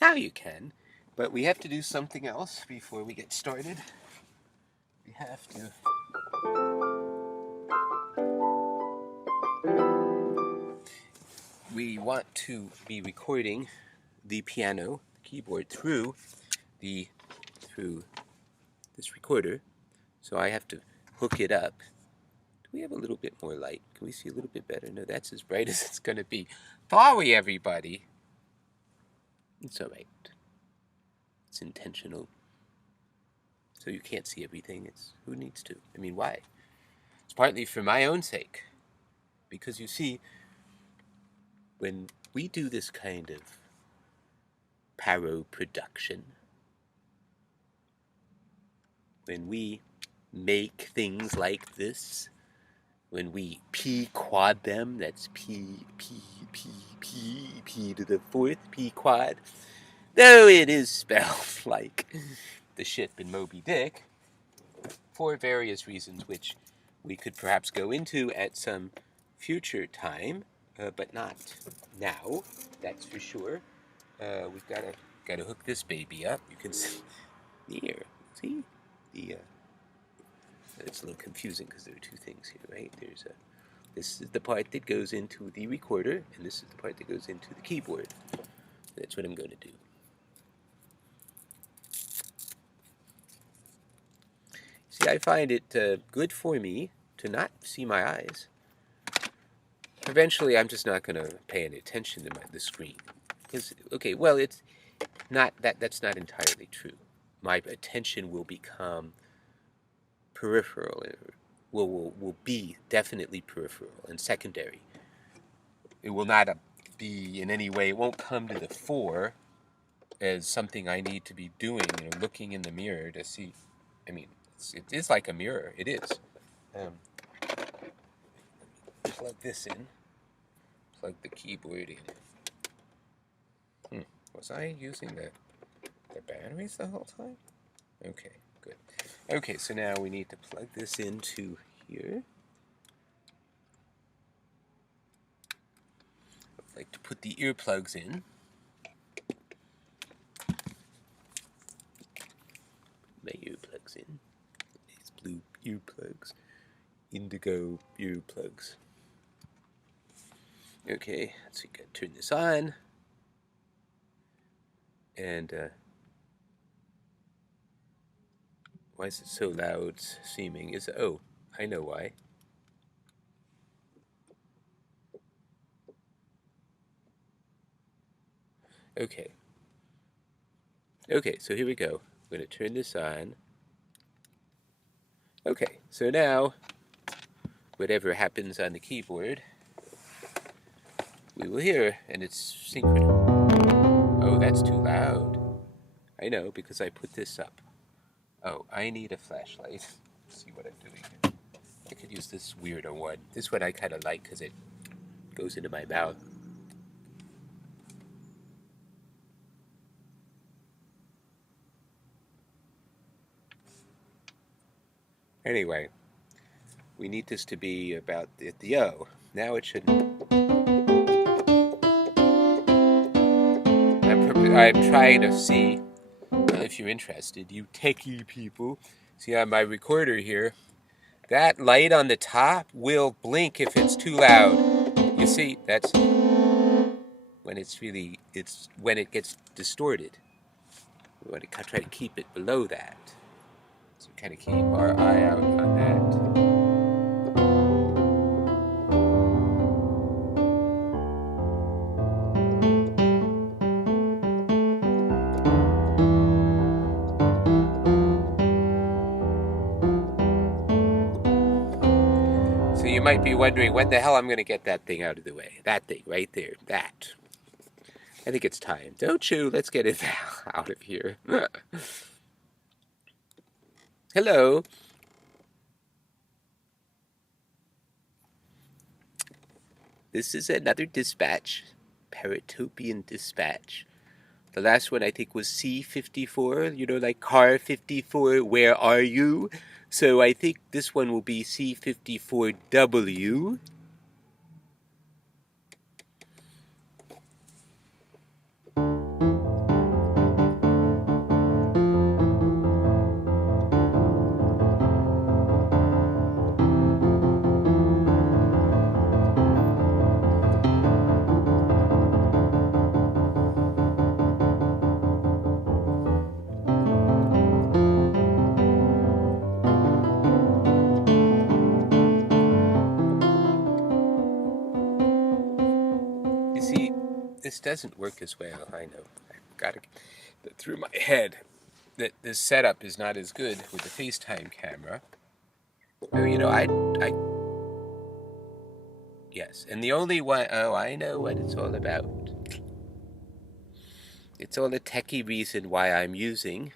Now you can, but we have to do something else before we get started. We have to. We want to be recording the piano keyboard through this recorder, so I have to hook it up. Do we have a little bit more light? Can we see a little bit better? No, that's as bright as it's going to be. Sorry, everybody. It's all right. It's intentional. So you can't see everything. It's who needs to? I mean, why? It's partly for my own sake. Because you see, when we do this kind of paro production, when we make things like this, when we p quad them, that's p to the fourth, p quad, though it is spelled like the ship in Moby Dick, for various reasons which we could perhaps go into at some future time, but not now, that's for sure. We've got to hook this baby up. You can see here. See the. It's a little confusing because there are two things here, right? This is the part that goes into the recorder, and this is the part that goes into the keyboard. That's what I'm going to do. See, I find it good for me to not see my eyes. Eventually, I'm just not going to pay any attention to the screen. Because, okay, well, it's not that's not entirely true. My attention will become peripheral, will be definitely peripheral and secondary. It will not be in any way, it won't come to the fore as something I need to be doing, looking in the mirror to see. I mean, it is like a mirror, it is. Plug this in, plug the keyboard in. Was I using the batteries the whole time? Okay, good. Okay, so now we need to plug this into here. I'd like to put the earplugs in. My earplugs in. These blue earplugs. Indigo earplugs. Okay, so you gotta turn this on. And why is it so loud seeming? Oh, I know why. Okay. Okay, so here we go. I'm going to turn this on. Okay, so now, whatever happens on the keyboard, we will hear, and it's synchronous. Oh, that's too loud. I know, because I put this up. Oh, I need a flashlight. Let's see what I'm doing here. I could use this weirder one. This one I kind of like because it goes into my mouth. Anyway, we need this to be about the O. Now it should. I'm trying to see, if you're interested, you techie people. See on my recorder here, that light on the top will blink if it's too loud. You see, that's when it's when it gets distorted. We want to try to keep it below that. So kind of keep our eye out on that. So you might be wondering when the hell I'm going to get that thing out of the way. That thing right there. That. I think it's time. Don't you? Let's get it out of here. Hello. This is another dispatch. Paratopian dispatch. The last one I think was C54, like car 54, where are you? So I think this one will be C54W. this doesn't work as well. I know. I've got to get through my head that this setup is not as good with the FaceTime camera. Oh, yes, and the only one, oh, I know what it's all about. It's all a techie reason why I'm using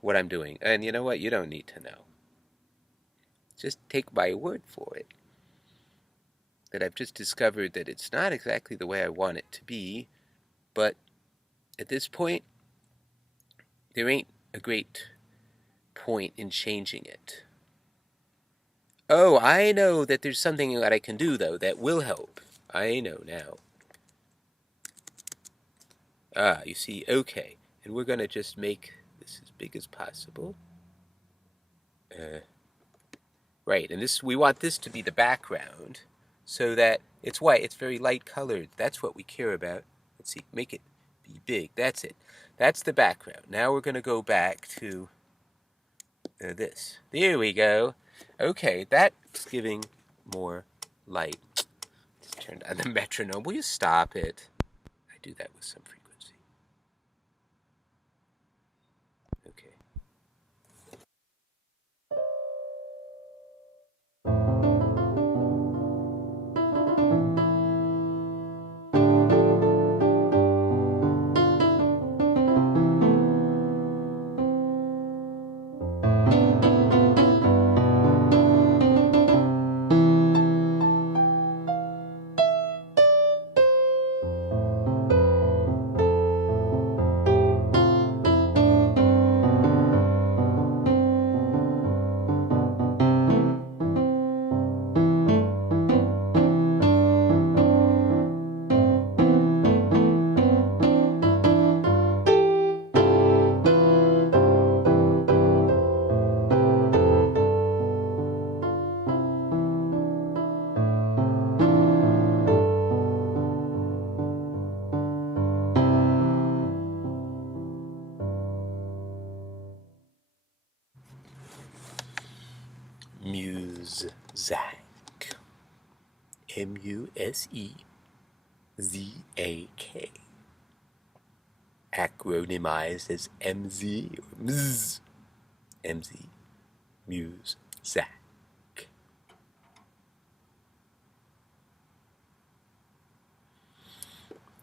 what I'm doing. And you know what? You don't need to know. Just take my word for it. That I've just discovered that it's not exactly the way I want it to be, but at this point, there ain't a great point in changing it. Oh, I know that there's something that I can do, though, that will help. I know now. Ah, you see, okay. And we're going to just make this as big as possible. Right, and we want this to be the background so that it's white. It's very light colored. That's what we care about. Let's see, make it be big. That's it. That's the background. Now we're going to go back to this. There we go. Okay, that's giving more light. Just turned on the metronome. Will you stop it? I do that with some frequency. Okay. Muzak. M-U-S-E-Z-A-K. Acronymized as MZ or MZ. MZ. Muzak.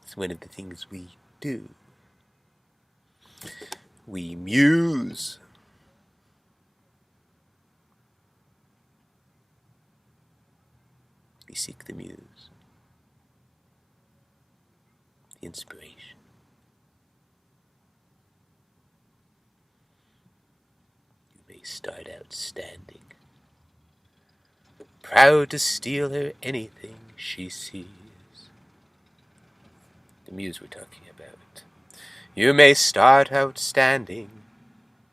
It's one of the things we do. We muse. We seek the muse, the inspiration. You may start out standing, proud to steal her anything she sees. The muse we're talking about. You may start out standing,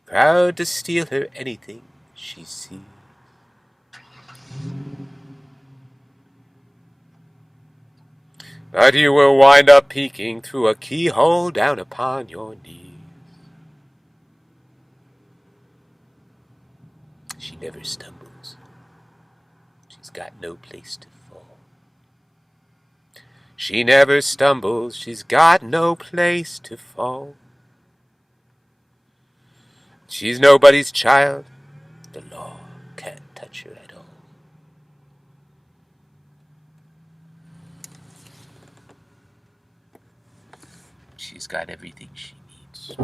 proud to steal her anything she sees. But you will wind up peeking through a keyhole down upon your knees. She never stumbles. She's got no place to fall. She never stumbles. She's got no place to fall. She's nobody's child. The law can't touch her at all. She's got everything she needs.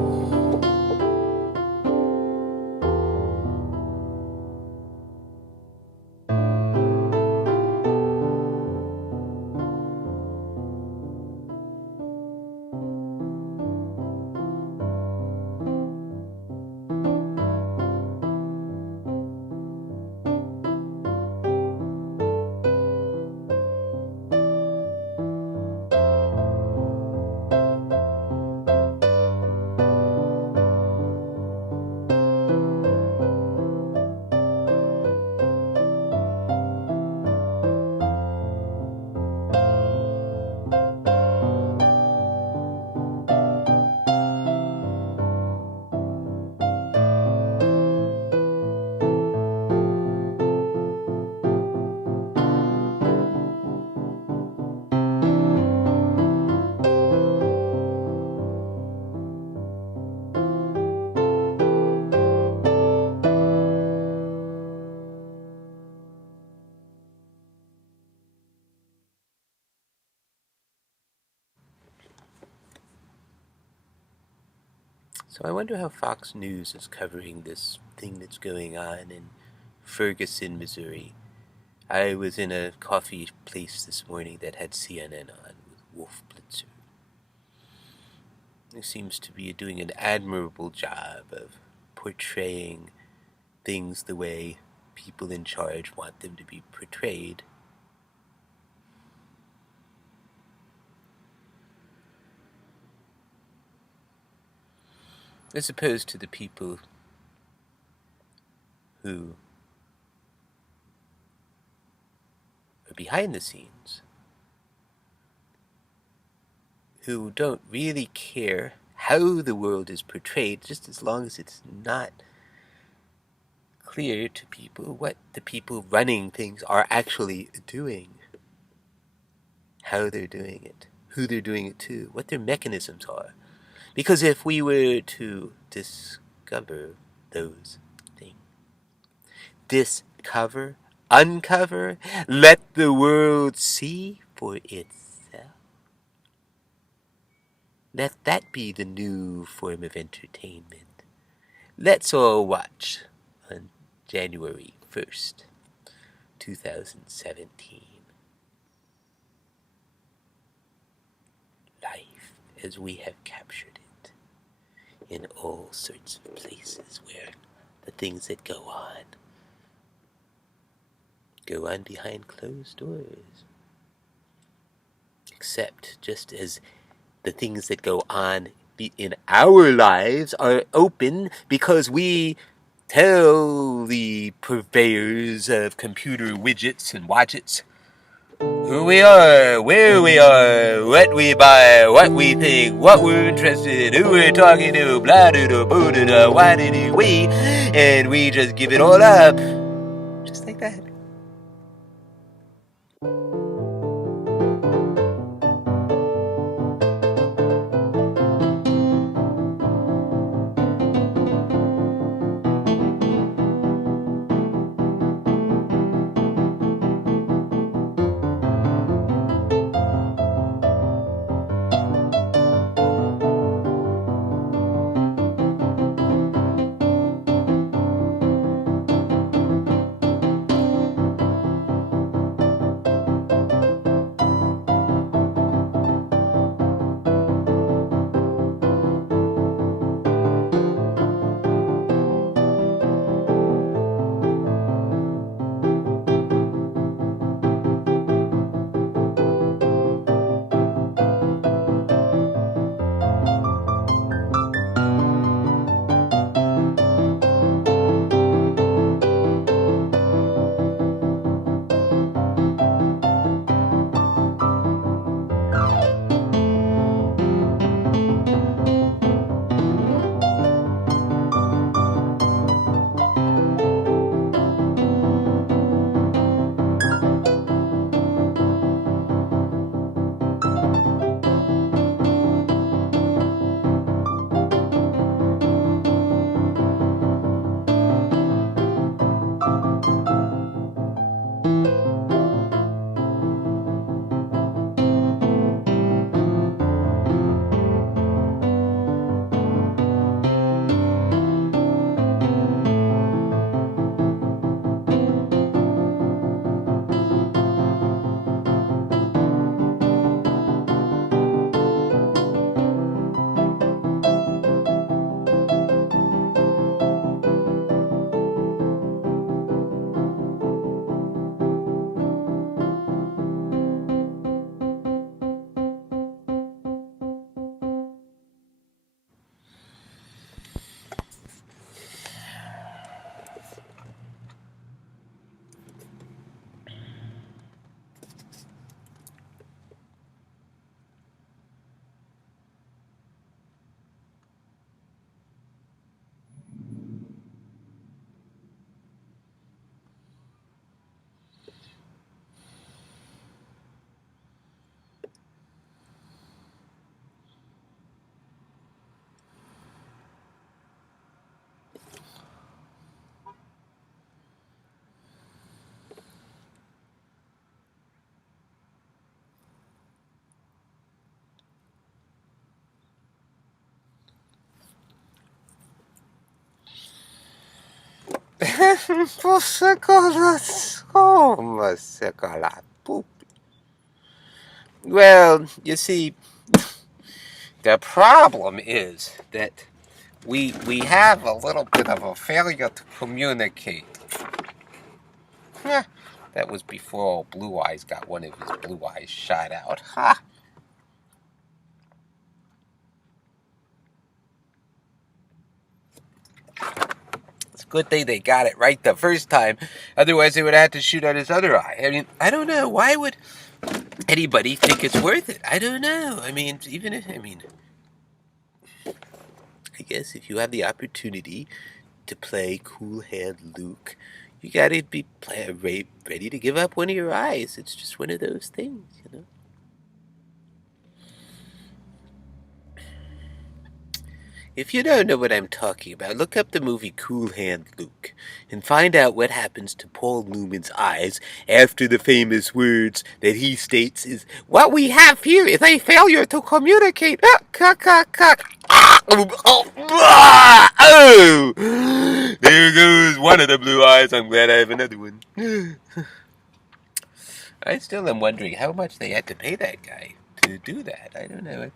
So I wonder how Fox News is covering this thing that's going on in Ferguson, Missouri. I was in a coffee place this morning that had CNN on with Wolf Blitzer. He seems to be doing an admirable job of portraying things the way people in charge want them to be portrayed. As opposed to the people who are behind the scenes, who don't really care how the world is portrayed, just as long as it's not clear to people what the people running things are actually doing, how they're doing it, who they're doing it to, what their mechanisms are. Because if we were to discover those things, uncover, let the world see for itself, let that be the new form of entertainment. Let's all watch on January 1st, 2017. Life as we have captured it in all sorts of places where the things that go on behind closed doors. Except just as the things that go on in our lives are open because we tell the purveyors of computer widgets and watchets who we are, where we are, what we buy, what we think, what we're interested in, who we're talking to, blah da da boo da da, why did we, and we just give it all up, just like that. Well, you see, the problem is that we have a little bit of a failure to communicate. That was before old Blue Eyes got one of his blue eyes shot out. Ha! It's a good thing they got it right the first time. Otherwise, they would have had to shoot out his other eye. I mean, I don't know. Why would anybody think it's worth it? I don't know. I mean, I guess if you have the opportunity to play Cool Hand Luke, you gotta be ready to give up one of your eyes. It's just one of those things, you know? If you don't know what I'm talking about, look up the movie Cool Hand Luke and find out what happens to Paul Newman's eyes after the famous words that he states is, "What we have here is a failure to communicate." Oh! There goes one of the blue eyes. I'm glad I have another one. I still am wondering how much they had to pay that guy to do that. I don't know.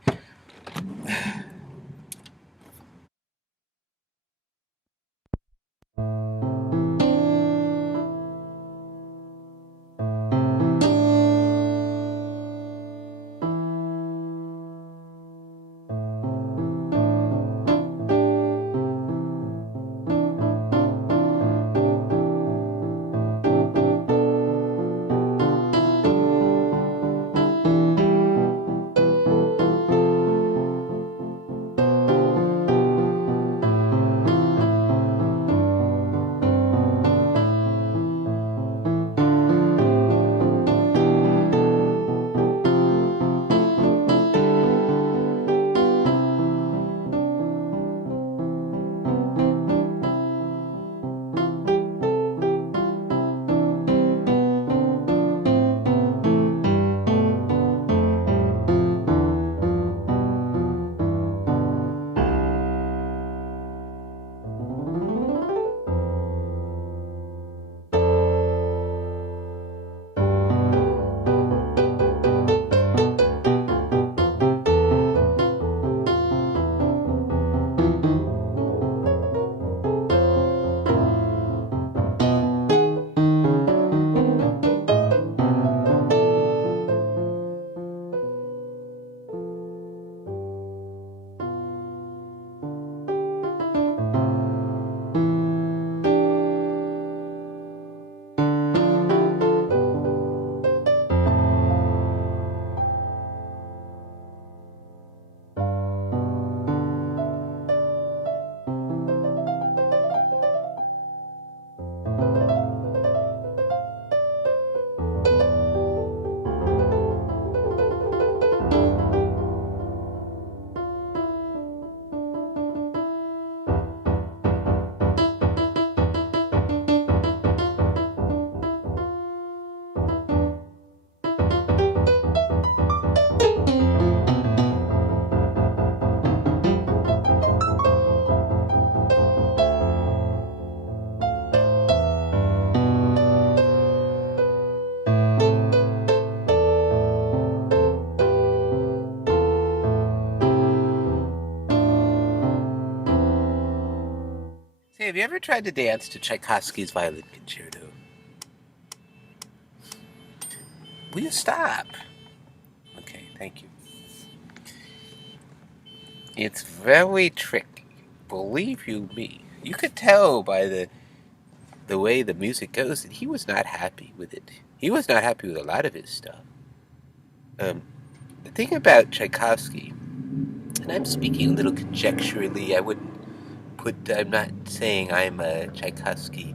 Hey, have you ever tried to dance to Tchaikovsky's Violin Concerto? Will you stop? Okay, thank you. It's very tricky. Believe you me. You could tell by the way the music goes that he was not happy with it. He was not happy with a lot of his stuff. The thing about Tchaikovsky, and I'm speaking a little conjecturally, I'm not saying I'm a Tchaikovsky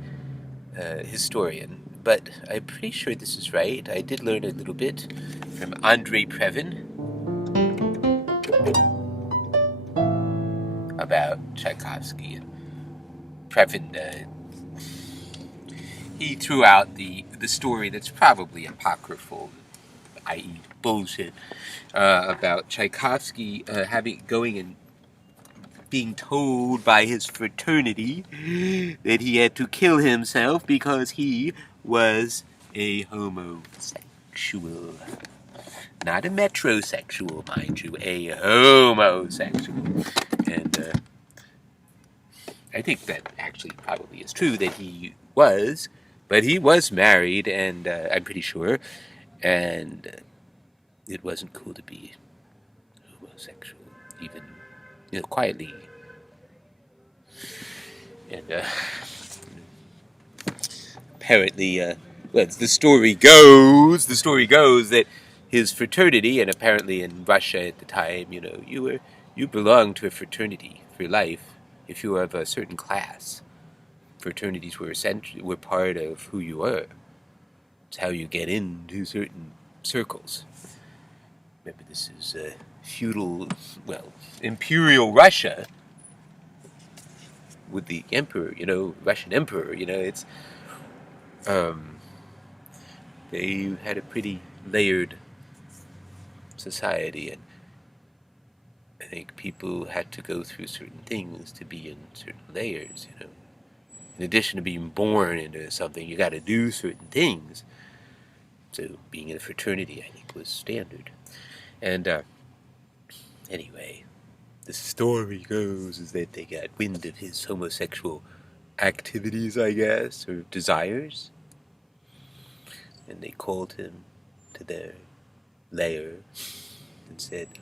historian, but I'm pretty sure this is right. I did learn a little bit from Andrei Previn about Tchaikovsky. And Previn, he threw out the story that's probably apocryphal, i.e., bullshit, about Tchaikovsky going and being told by his fraternity that he had to kill himself because he was a homosexual. Not a metrosexual, mind you, a homosexual. And I think that actually probably is true that he was, but he was married, and I'm pretty sure, and it wasn't cool to be homosexual, even, quietly. And apparently, well, the story goes that his fraternity, and apparently in Russia at the time, you belonged to a fraternity for life if you were of a certain class. Fraternities were part of who you were. It's how you get into certain circles. Remember, this is feudal, well, imperial Russia with the emperor, Russian emperor. It's they had a pretty layered society, and I think people had to go through certain things to be in certain layers. In addition to being born into something, you got to do certain things. So being in a fraternity, I think, was standard. And anyway, the story goes is that they got wind of his homosexual activities, I guess, or desires, and they called him to their lair and said,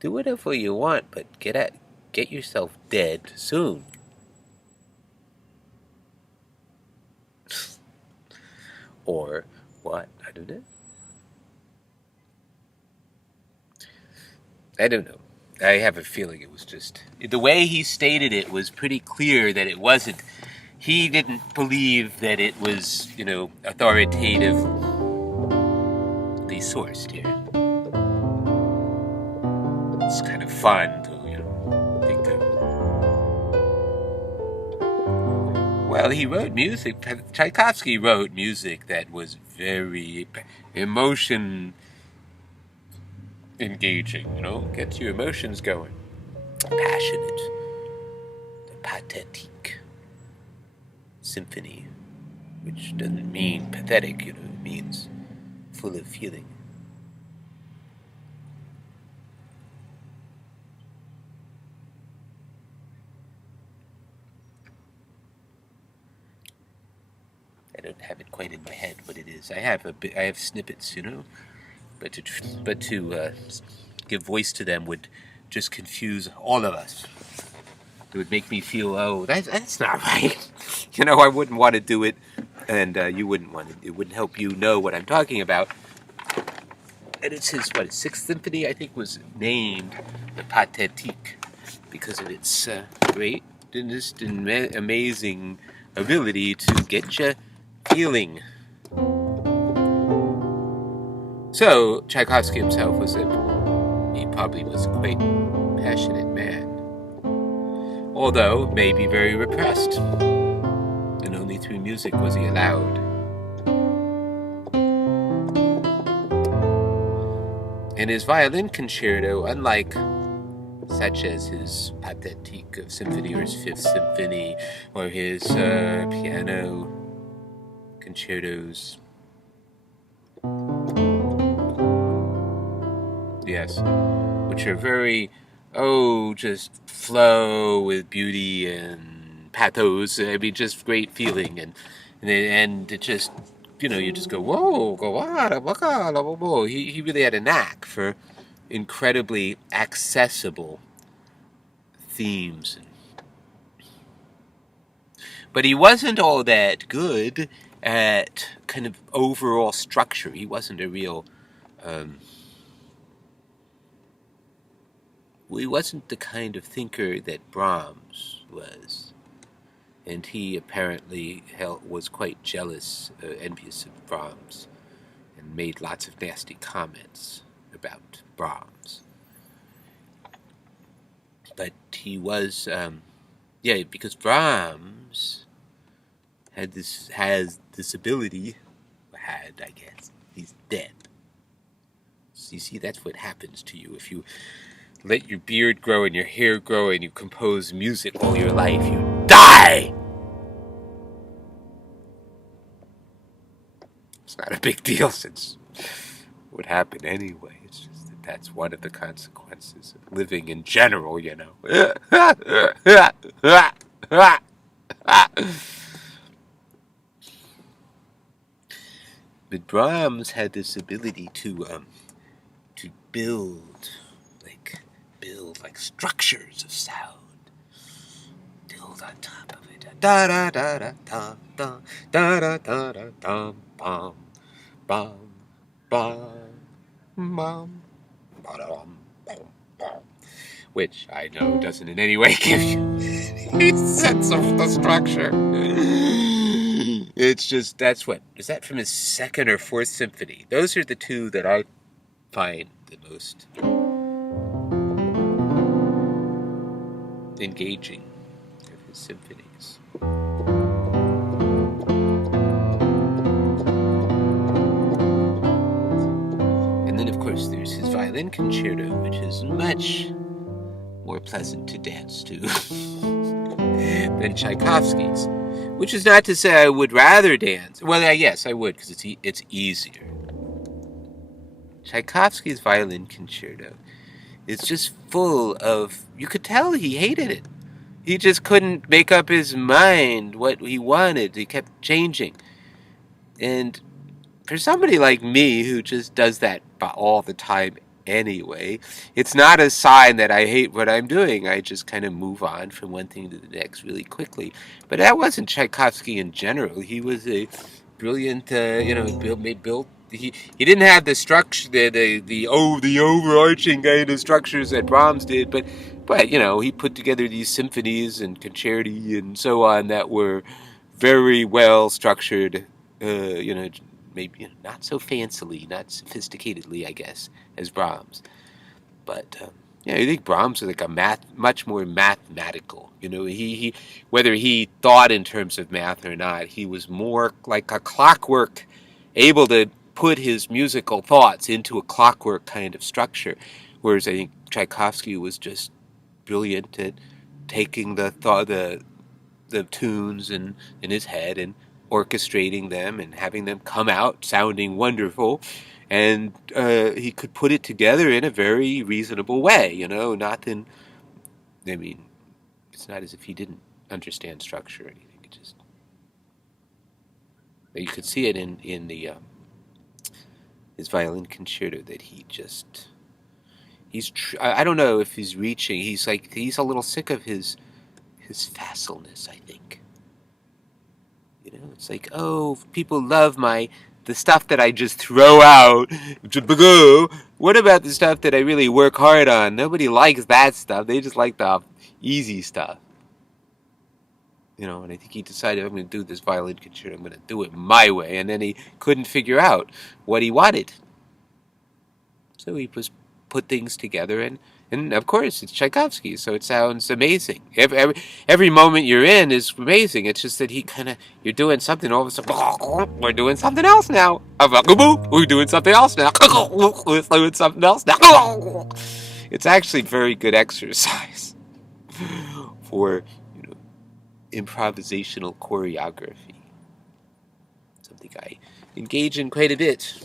"Do whatever you want, but get yourself dead soon." Or what? I don't know. I don't know. I have a feeling it was just the way he stated it was pretty clear that it wasn't. He didn't believe that it was, authoritatively sourced here. It's kind of fun to, think of. Well, he wrote music. Tchaikovsky wrote music that was very emotion engaging, gets your emotions going. Passionate. The Pathétique Symphony, which doesn't mean pathetic, it means full of feeling. I don't have it quite in my head what it is. I have snippets, but to give voice to them would just confuse all of us. It would make me feel, oh, that's not right. I wouldn't want to do it, and you wouldn't want to. It wouldn't help you know what I'm talking about. And it's his sixth symphony, I think, was named the Pathétique because of its great, just amazing ability to get you feeling. So Tchaikovsky himself he probably was a quite passionate man, although maybe very repressed, and only through music was he allowed. And his violin concerto, unlike such as his Pathétique of Symphony or his Fifth Symphony or his piano concertos, yes, which are very, just flow with beauty and pathos. I mean, just great feeling, and it just, you just go, whoa, go whoa. He really had a knack for incredibly accessible themes. But he wasn't all that good at kind of overall structure. He wasn't a real... he wasn't the kind of thinker that Brahms was. And he apparently was quite jealous, envious of Brahms, and made lots of nasty comments about Brahms. But he was, because Brahms has this ability, I guess, he's dead. So you see, that's what happens to you if you let your beard grow and your hair grow and you compose music all your life, you die! It's not a big deal since it would happen anyway. It's just that that's one of the consequences of living in general, you know. But Brahms had this ability to build, like structures of sound. Build on top of it. Da da da da da da da da da da da bum bum bum bum bum bum. Which I know doesn't in any way give you any sense of the structure. It's just, that's what, is that from his second or fourth symphony? Those are the two that I find the most engaging of his symphonies. And then, of course, there's his violin concerto, which is much more pleasant to dance to than Tchaikovsky's. Which is not to say I would rather dance. Well, yes, I would, because it's easier. Tchaikovsky's violin concerto is just full of... You could tell he hated it. He just couldn't make up his mind what he wanted. He kept changing. And for somebody like me who just does that all the time anyway, it's not a sign that I hate what I'm doing. I just kind of move on from one thing to the next really quickly. But that wasn't Tchaikovsky in general. He was a brilliant, built. He didn't have the structure, the overarching kind of structures that Brahms did, but he put together these symphonies and concerti and so on that were very well structured. Maybe not so fancily, not sophisticatedly, I guess, as Brahms. But I think Brahms was like much more mathematical. He whether he thought in terms of math or not, he was more like a clockwork, able to put his musical thoughts into a clockwork kind of structure. Whereas I think Tchaikovsky was just brilliant at taking the tunes in his head and orchestrating them and having them come out sounding wonderful, and he could put it together in a very reasonable way. It's not as if he didn't understand structure or anything. You could see it in the his violin concerto that I don't know if he's reaching. He's a little sick of his facilness, I think. It's like, oh, people love the stuff that I just throw out. What about the stuff that I really work hard on? Nobody likes that stuff. They just like the easy stuff. And I think he decided, I'm going to do this violin concerto. I'm going to do it my way. And then he couldn't figure out what he wanted. So he put things together, and of course it's Tchaikovsky, so it sounds amazing. Every moment you're in is amazing. It's just that you're doing something, all of a sudden, we're doing something else now. We're doing something else now. We're doing something else now. It's actually very good exercise for improvisational choreography. Something I engage in quite a bit.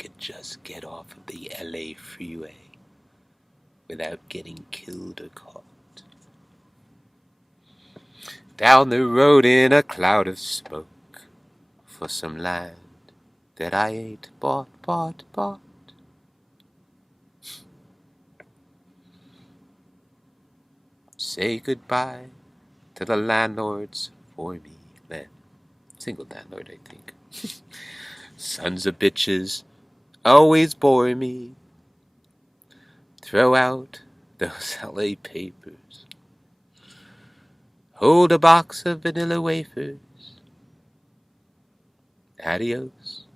could just get off of the LA freeway without getting killed or caught. Down the road in a cloud of smoke for some land that I ain't bought. Say goodbye to the landlords for me, man. Single landlord, I think. Sons of bitches always bore me. Throw out those LA papers. Hold a box of vanilla wafers. Adios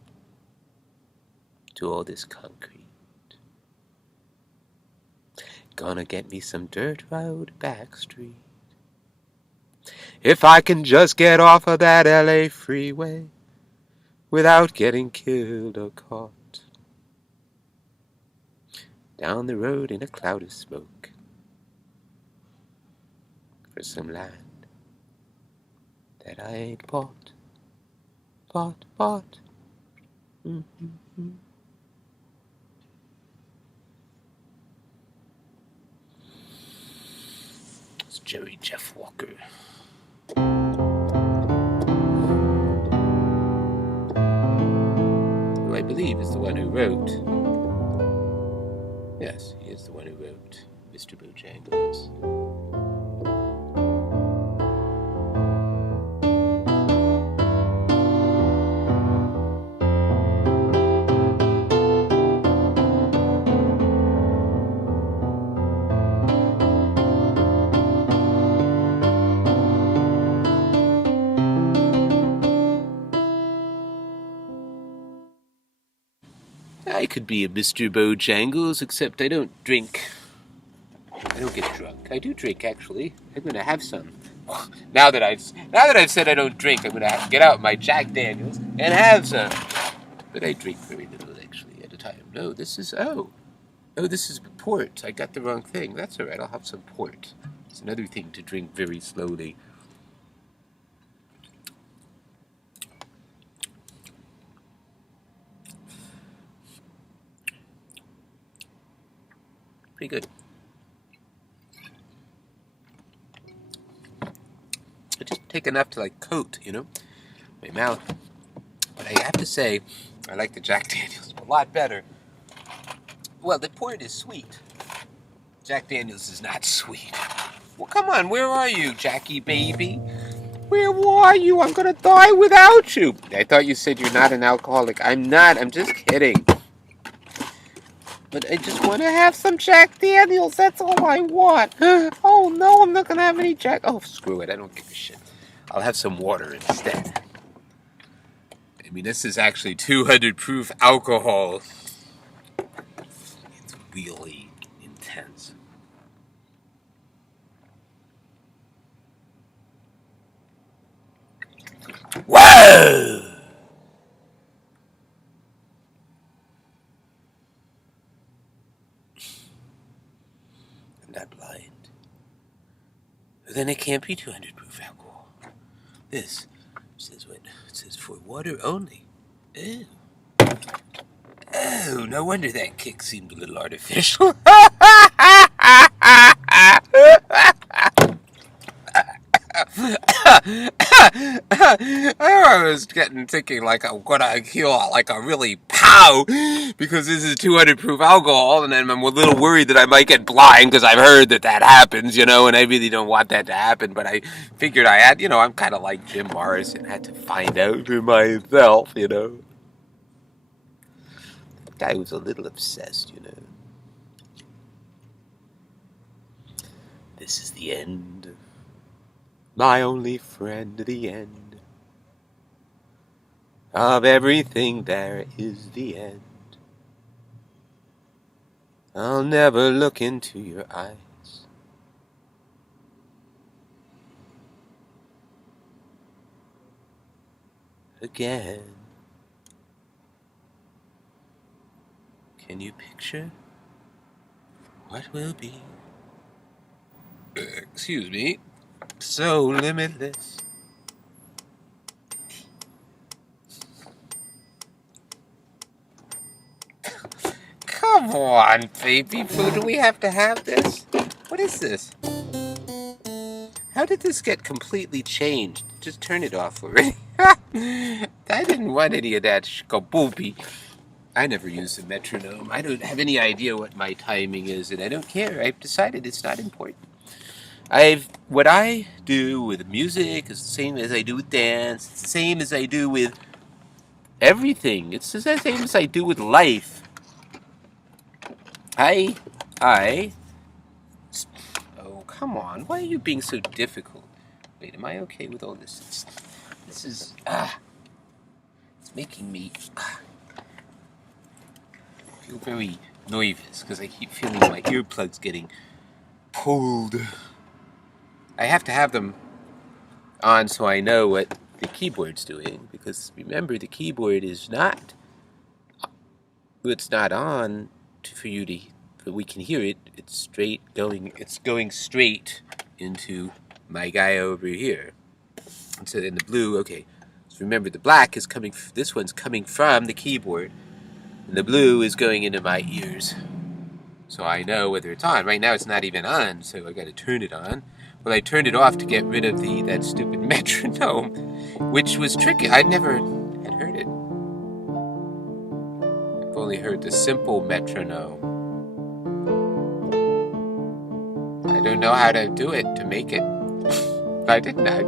to all this concrete. Gonna get me some dirt road back street. If I can just get off of that LA freeway without getting killed or caught. Down the road in a cloud of smoke for some land that I ain't bought. Mm-hmm. It's Jerry Jeff Walker. Who I believe is the one who wrote. Yes, he is the one who wrote Mr. Bojangles. I could be a Mr. Bojangles, except I don't drink. I don't get drunk. I do drink, actually. I'm gonna have some. Now that I've said I don't drink, I'm gonna have to get out my Jack Daniels and have some. But I drink very little, actually, at a time. No, this is this is port. I got the wrong thing. That's all right. I'll have some port. It's another thing to drink very slowly. Pretty good. I just take enough to coat, my mouth. But I have to say, I like the Jack Daniels a lot better. Well, the port is sweet. Jack Daniels is not sweet. Well, come on, where are you, Jackie baby? Where are you? I'm gonna die without you. I thought you said you're not an alcoholic. I'm not. I'm just kidding. But I just want to have some Jack Daniels. That's all I want. Oh, no, I'm not gonna have any Jack. Oh, screw it. I don't give a shit. I'll have some water instead. I mean, this is actually 200 proof alcohol. It's really intense. Whoa! I'm not blind. But then it can't be 200 proof alcohol. This says what? It says for water only. Ew. Oh, no wonder that kick seemed a little artificial. I was thinking I'm gonna heal a really pow because this is 200 proof alcohol, and then I'm a little worried that I might get blind because I've heard that happens, and I really don't want that to happen. But I figured I had, I'm kind of like Jim Morrison, I had to find out for myself, That guy was a little obsessed, This is the end. My only friend, the end. Of everything there is the end. I'll never look into your eyes. Again. Can you picture what will be? Excuse me. So limitless. Come on, baby Boo, do we have to have this? What is this? How did this get completely changed? Just turn it off already. I didn't want any of that shkaboopy. I never use a metronome. I don't have any idea what my timing is, and I don't care. I've decided it's not important. What I do with music is the same as I do with dance. It's the same as I do with everything. It's the same as I do with life. I, oh, come on. Why are you being so difficult? Wait, am I okay with all this? This is, it's making me feel very nervous because I keep feeling my earplugs getting pulled. I have to have them on so I know what the keyboard's doing, because remember, the keyboard is not, it's not on for you to, but we can hear it. It's going straight into my guy over here. And so then the blue, okay, so remember the black is coming, this one's coming from the keyboard, and the blue is going into my ears. So I know whether it's on. Right now it's not even on, so I gotta turn it on. Well, I turned it off to get rid of that stupid metronome, which was tricky. I'd never had heard it. I've only heard the simple metronome. I don't know how to do it to make it. Why didn't I?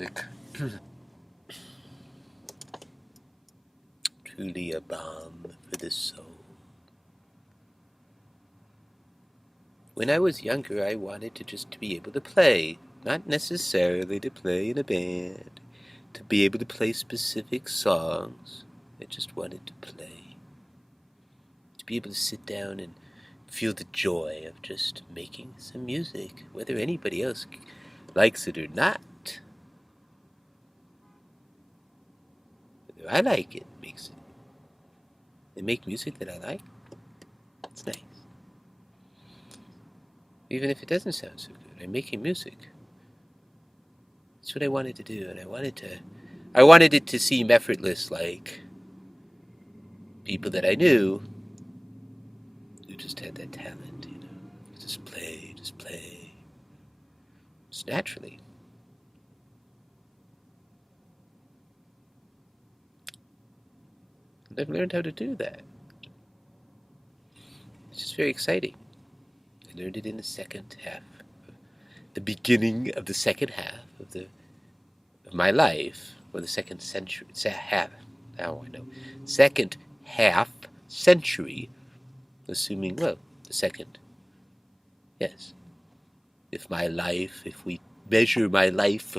music. Truly a balm for the soul. When I was younger, I wanted to just be able to play. Not necessarily to play in a band. To be able to play specific songs. I just wanted to play. To be able to sit down and feel the joy of just making some music, whether anybody else likes it or not. Whether I like it, they make music that I like. It's nice. Even if it doesn't sound so good, I'm making music. That's what I wanted to do, and I wanted it to seem effortless, like people that I knew who just had that talent, just play, just naturally. And I've learned how to do that. It's just very exciting. I learned it in the second half, the beginning of the second half of my life, or the second century, half. Now I know, second half century, assuming the second. Yes, if we measure my life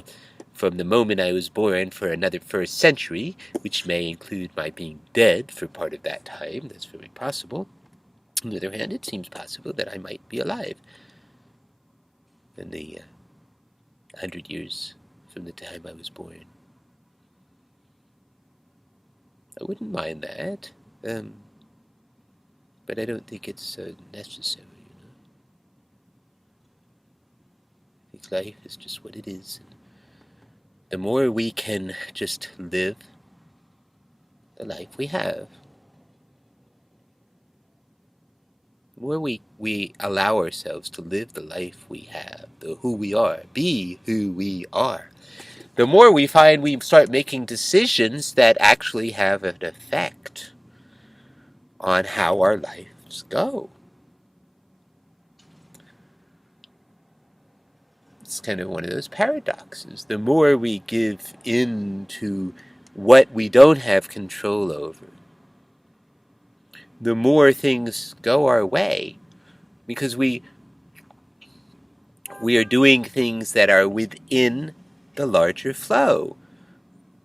from the moment I was born for another first century, which may include my being dead for part of that time, that's very possible. On the other hand, it seems possible that I might be alive in the 100 years from the time I was born. I wouldn't mind that, but I don't think it's necessary, I think life is just what it is. And the more we can just live the life we have, the more we allow ourselves to live the life we have, who we are, be who we are, the more we find we start making decisions that actually have an effect on how our lives go. It's kind of one of those paradoxes. The more we give in to what we don't have control over, the more things go our way, because we are doing things that are within the larger flow.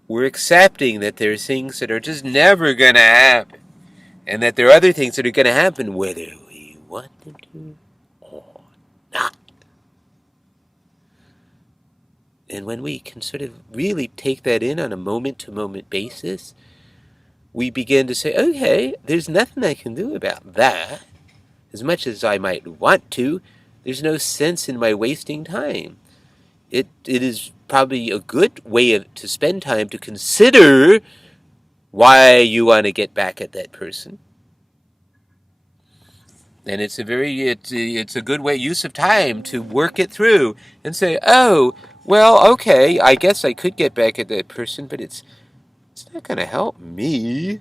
We're accepting that there are things that are just never going to happen, and that there are other things that are going to happen whether we want them to or not. And when we can sort of really take that in on a moment-to-moment basis, we begin to say, okay, there's nothing I can do about that. As much as I might want to, there's no sense in my wasting time. It is probably a good way to spend time to consider why you want to get back at that person. And it's a good use of time to work it through and say, oh, well, okay, I guess I could get back at that person, but it's not going to help me.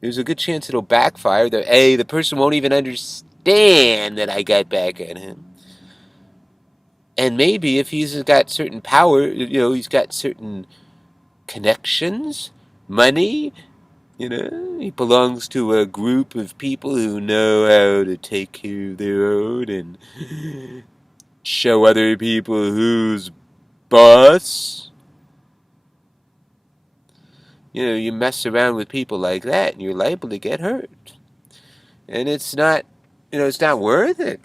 There's a good chance it'll backfire. The person won't even understand that I got back at him. And maybe if he's got certain power, he's got certain connections, money, he belongs to a group of people who know how to take care of their own and show other people who's boss. You mess around with people like that and you're liable to get hurt. And it's not worth it.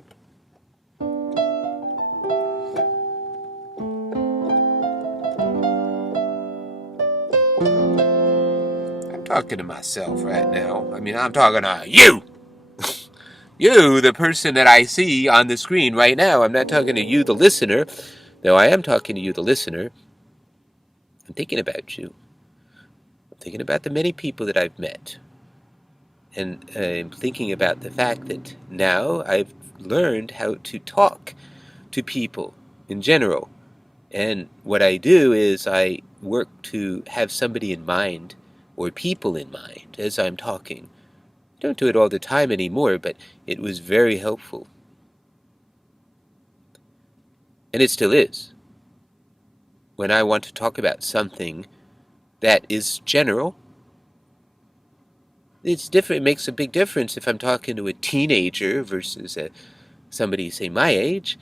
I'm talking to myself right now. I'm talking to you. You, the person that I see on the screen right now. I'm not talking to you, the listener. Though I am talking to you, the listener. I'm thinking about you. I'm thinking about the many people that I've met. And I'm thinking about the fact that now I've learned how to talk to people in general. And what I do is I work to have somebody in mind, or people in mind, as I'm talking. I don't do it all the time anymore, but it was very helpful. And it still is. when I want to talk about something that is general, it's different. It makes a big difference if I'm talking to a teenager versus somebody, say, my age.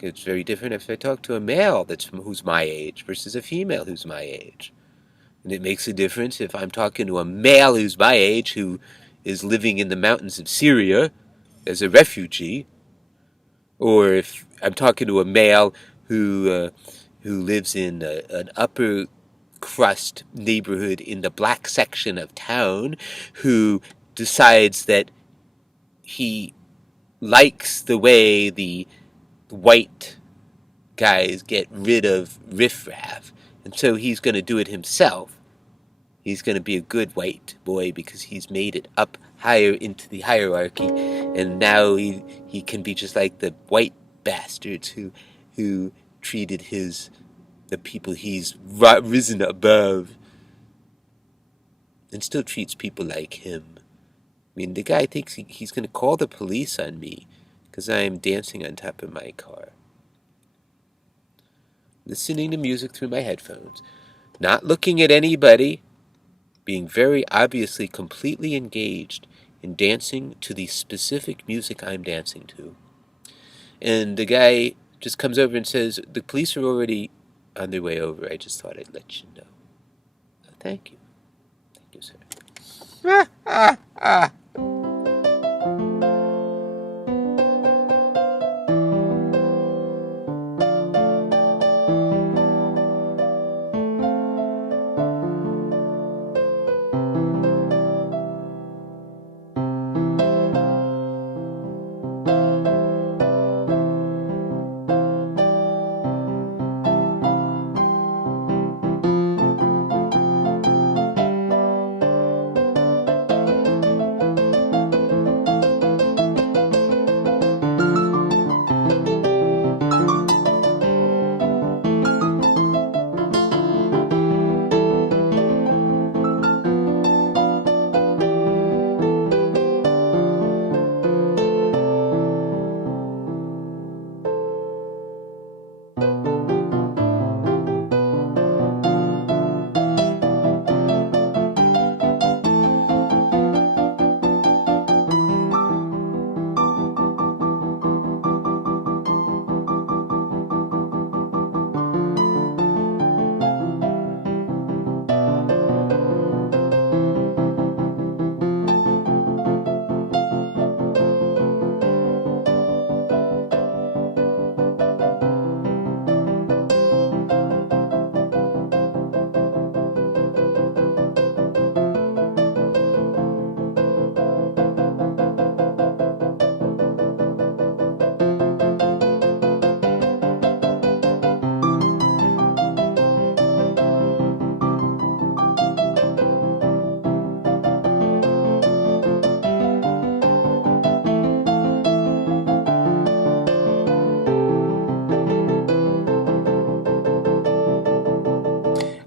It's very different if I talk to a male who's my age versus a female who's my age. And it makes a difference if I'm talking to a male who's my age who is living in the mountains of Syria as a refugee, or if I'm talking to a male who lives in an upper crust neighborhood in the black section of town, who decides that he likes the way the white guys get rid of riffraff, and so he's going to do it himself. He's going to be a good white boy because he's made it up higher into the hierarchy, and now he can be just like the white bastards who treated the people he's risen above, and still treats people like him. I mean, the guy thinks he's going to call the police on me because I am dancing on top of my car, listening to music through my headphones, not looking at anybody, being very obviously completely engaged in dancing to the specific music I'm dancing to. And the guy just comes over and says, "The police are already on their way over. I just thought I'd let you know." Thank you. Thank you, sir.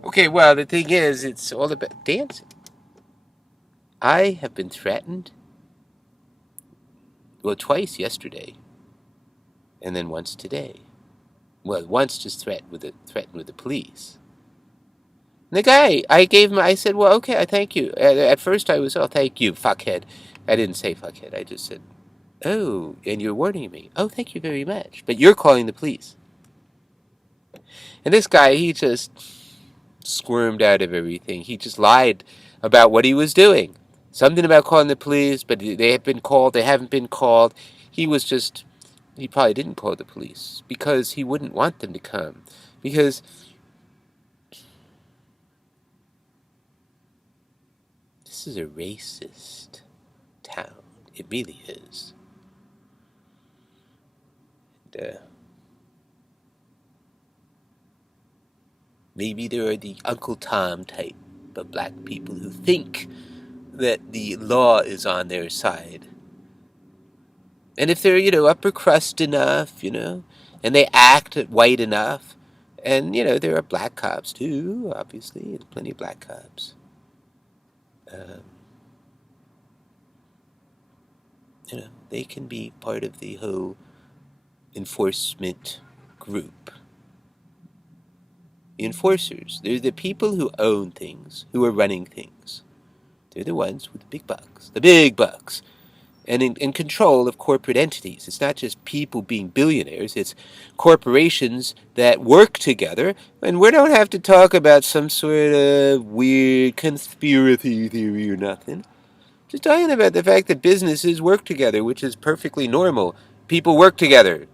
Okay, well, the thing is, it's all about dancing. I have been threatened, well, twice yesterday, and then once today. Well, once just threatened with the police. And the guy, I said, well, okay, I thank you. At first I was, oh, thank you, fuckhead. I didn't say fuckhead, I just said, oh, and you're warning me. Oh, thank you very much. But you're calling the police. And this guy, he just squirmed out of everything. He just lied about what he was doing. Something about calling the police, but they have been called, they haven't been called. He probably didn't call the police because he wouldn't want them to come. Because this is a racist town. It really is. And, maybe there are the Uncle Tom type of black people who think that the law is on their side. And if they're, upper crust enough, and they act white enough, and, there are black cops too, obviously, plenty of black cops. They can be part of the whole enforcement group. The enforcers, they're the people who own things, who are running things. They're the ones with the big bucks. The big bucks. And in control of corporate entities. It's not just people being billionaires, it's corporations that work together, and we don't have to talk about some sort of weird conspiracy theory or nothing. Just talking about the fact that businesses work together, which is perfectly normal. People work together.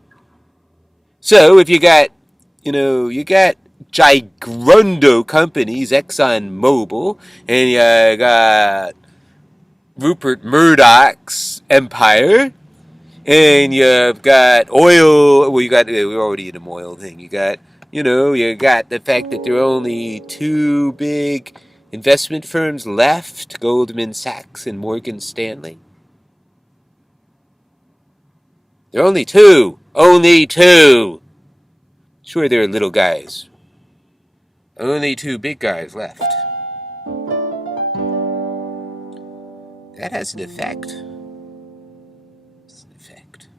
So if you got, you got gigundo companies, Exxon Mobil, and you got Rupert Murdoch's empire, and you've got oil. Well, we're already in a oil thing. You got the fact that there are only two big investment firms left: Goldman Sachs and Morgan Stanley. There are only two. Only two. Sure, there are little guys. Only two big guys left. That has an effect. It's an effect.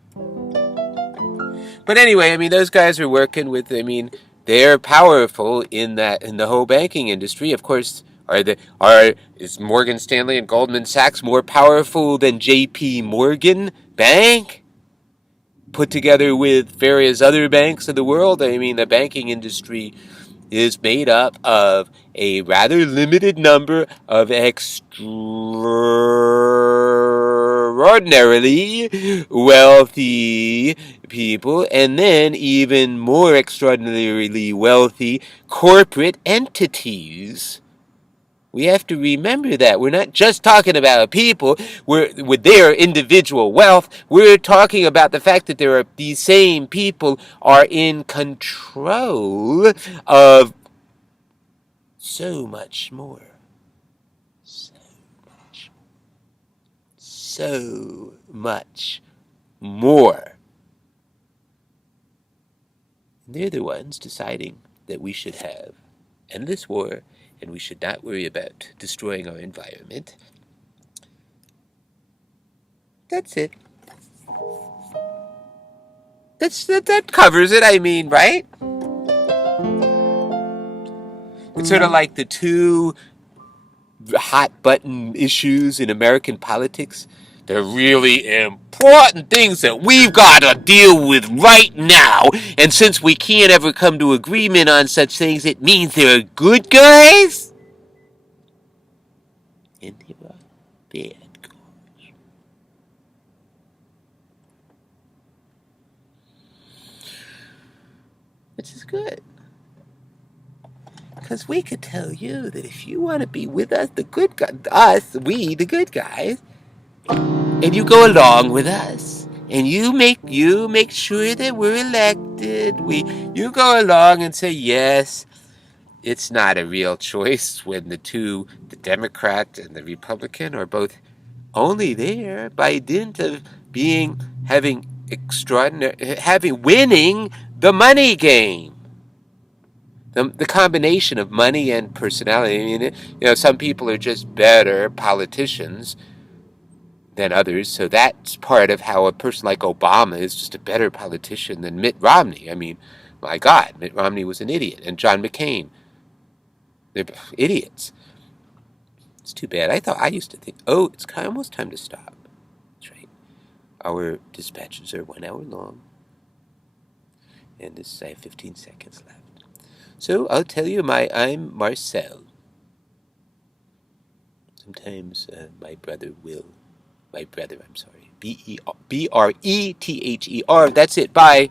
But anyway, those guys are working with, they're powerful in the whole banking industry. Of course, is Morgan Stanley and Goldman Sachs more powerful than J.P. Morgan Bank? Put together with various other banks of the world? The banking industry is made up of a rather limited number of extraordinarily wealthy people, and then even more extraordinarily wealthy corporate entities. We have to remember that. We're not just talking about people with their individual wealth. We're talking about the fact that these same people are in control of so much more. So much more. They're the ones deciding that we should have endless war, and we should not worry about destroying our environment. That's it. That covers it, right? It's sort of like the two hot button issues in American politics. They're really important things that we've got to deal with right now. And since we can't ever come to agreement on such things, it means they're good guys. And they are bad guys. Which is good. Because we could tell you that if you want to be with us, the good guys, the good guys, and you go along with us, and you make sure that we're elected. You go along and say yes. It's not a real choice when the Democrat and the Republican, are both only there by dint of winning the money game. The combination of money and personality. Some people are just better politicians than others, so that's part of how a person like Obama is just a better politician than Mitt Romney. My God, Mitt Romney was an idiot, and John McCain. They're idiots. It's too bad. I used to think, it's almost time to stop. That's right. Our dispatches are 1 hour long, and I have 15 seconds left. So I'll tell you I'm Marcel. Sometimes my brother, I'm sorry. Brether. That's it. Bye.